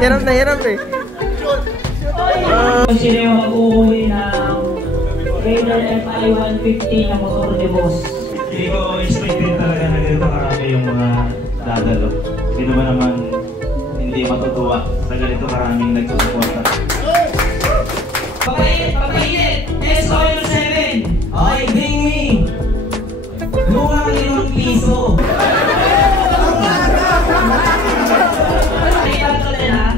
Hirap na hirap eh. Kung sino yung mag-uwi ng Raider FI 150 na motor de boss. Hindi ko expected talaga na ganito karami yung mga dadalo. Sino ba naman hindi matutuwa sa ganito maraming nagsusuporta. Papainit! SO7! Okay, bring me! Luwang 5 piso! Nakita ko din ha?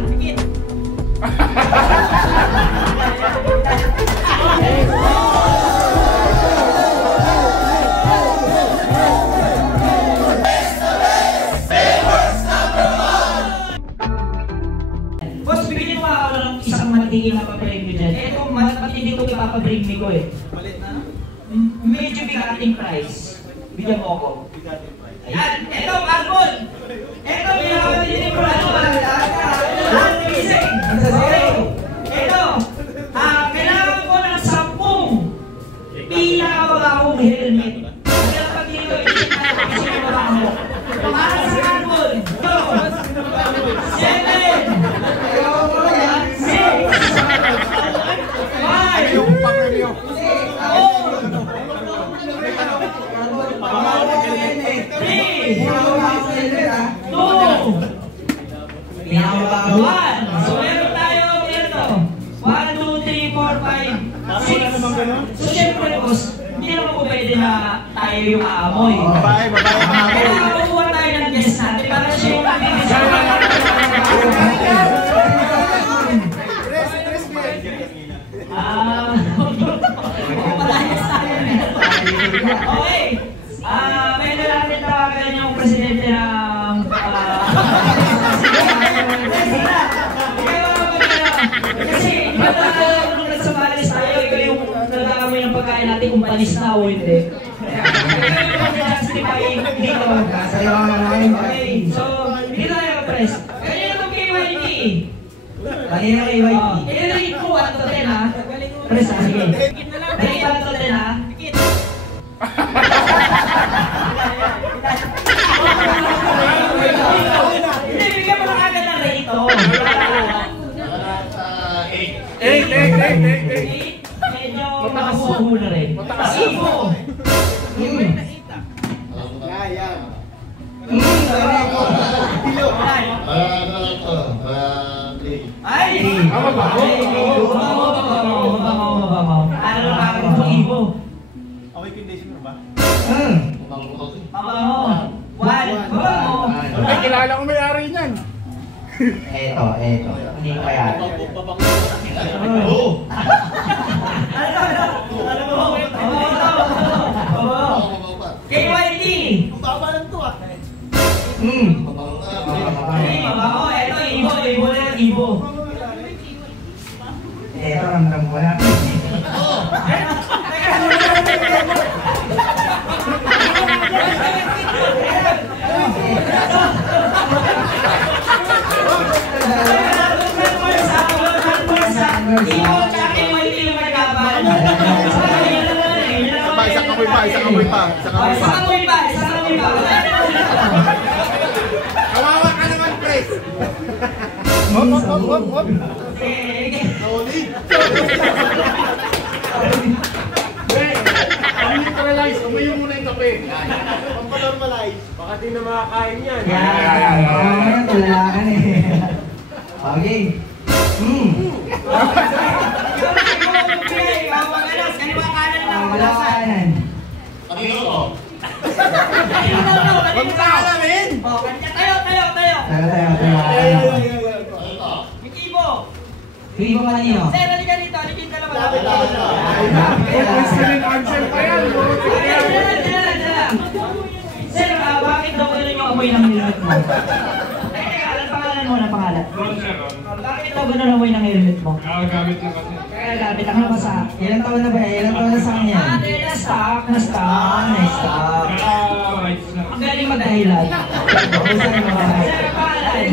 Boss, bigyan mo ako ng isang matigil na pa-premyo dyan. Eto, matindi ko ipapabring me ko eh. Malit na? Medyo bigating price. Bigyan mo ako. Ayan! Eto, Carbon! Eto, pinakamatindi ko na ito. Eto, kailangan ko ng 10 pinakababahong helmet. Kaya pag dito, pinakababahong. Para sa Carbon! 7! So meron tayo ito 1, 2, 3, 4, 5, 6. So syempre boss, hindi naman po pwede na tayo yung aamoy. Kaya makukuha tayo ng guest natin para siya yung magbibigay. Okay. Pwede natin tawagan yung presidente ng kasi iba tayo nung nagsabalis tayo, ikaw yung nagkakamoy ng pagkain natin kung panis na o hindi. Ikaw yung mag-justify dito. Okay, so dito tayo ka-press. Kanina itong KYT. Kanina KYT. I-rate ko 1 to 10 ha. Press ha, sige. Rate 1 to 10 ha. Hindi, bigyan mo lang agad ng rate to. 8. Medyo nakakuha mo na rin. Ibo! Ay! Mabaho! Ano lang itong ibo? Okay, condition mo ba? Mabaho! 1! Mabaho! Ay, kilala ko may-ari niyan. Eto. Hindi ko kaya. KYT! Ang baba lang to ah. Mabaho! Eto, ibo na yung ibo. Eto, ramdam ko na. Isang amoy pa. Kawawa ka naman, Pres. Hop. Normalize, umayo muna yung kape. Pampanormalize. Baka di na makakain yan. Yan, tulalakan eh. Okay. Huwag na alamin! Tayo! Ibo! Ibo ka niyo. Sir, halika dito. Halika ka naman. Answer pa yan. Sir, bakit daw ganun yung amoy ng helmet mo? Anong pangalan mo na pangalan? Ron, sir. Bakit daw ganun ang amoy ng helmet mo? Gamit lang kasi. Kaya gamit ako na sa... Ilang taon na ba? Ilang taon na sa kanya? Na-stock. Rights na. Ang galing magdahilan. Sir, ang pangalan?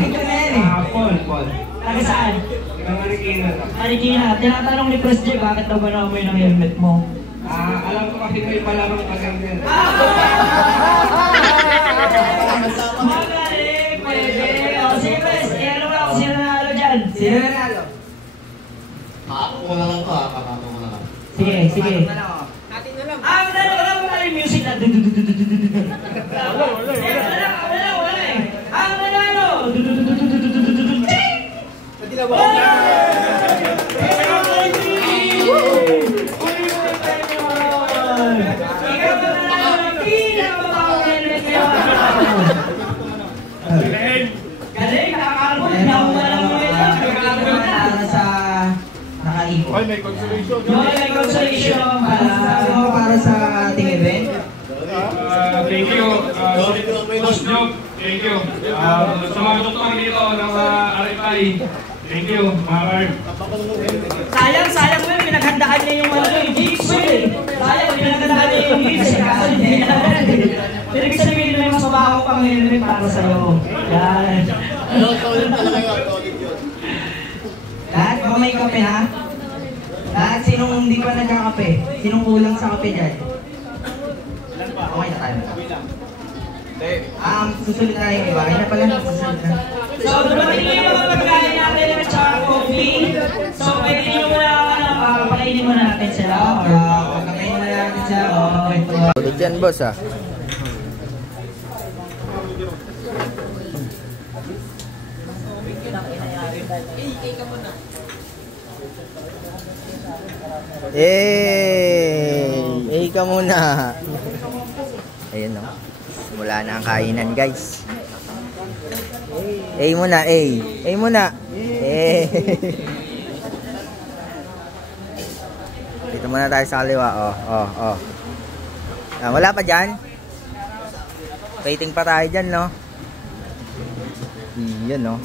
Paul. Taga saan? Marikina. Marikina. Tinatanong ni Press J, bakit daw ganun ang amoy ng helmet mo? Alam ko kasi may palarong pagkakyan. Magaling! Pwede! O, sige Press, ano ba ako sino nanalo dyan? Sino nanalo? Kakako ko na lang to ha, kakako ko na lang. Sige, sige. Ano na lang? Ah, wala yung music na. Wala eh. Ang nanalo! Pwede na ba? Galing, nakakarbon. Nakuha lang mo ito. Para sa nakaipon. Ay, may consolation. May consolation. Para sa ating event. Thank you. Boss Job, thank you. Sa mga doktor dito ng RFI, thank you, mga Carl. Sayang mo yun, pinaghandaan niya yung gigs mo eh. Sayang, pinaghandaan niya yung gigs eh. Kaso hindi na. Pero ibig sabihin may mas mabaho pang helmet para sa'yo. Yan. Solid talaga yun, solid yun. Lahat ba may kape ha? Lahat sinong hindi pa nagkakape? Sinong kulang sa kape dyan? Okay na tayo. Susunod na yung iba. Kaya na pala, susunod na. So, dumating yung mga pagkain natin at saka coffee. So, pwede nyo muna pakainin muna natin sila. Pagkakain na natin siya. Ulit yan, boss, ah. Ka muna. Ayun, no. Mula na ang kainan, guys. Muna, muna. Dito muna tayo sa kaliwa. Oh. Wala pa dyan? Waiting pa tayo dyan, no? Yun, no?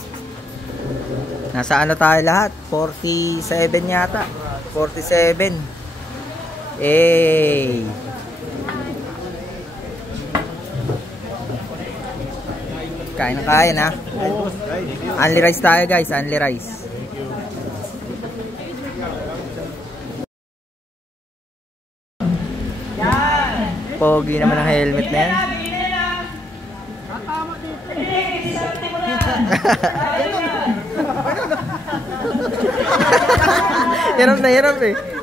Nasa ano tayo lahat? 47 yata. 47. Kain na kain, ha? Only rice tayo, guys. Only rice. Pogi naman ang helmet na yan. Hirap na, hirap eh.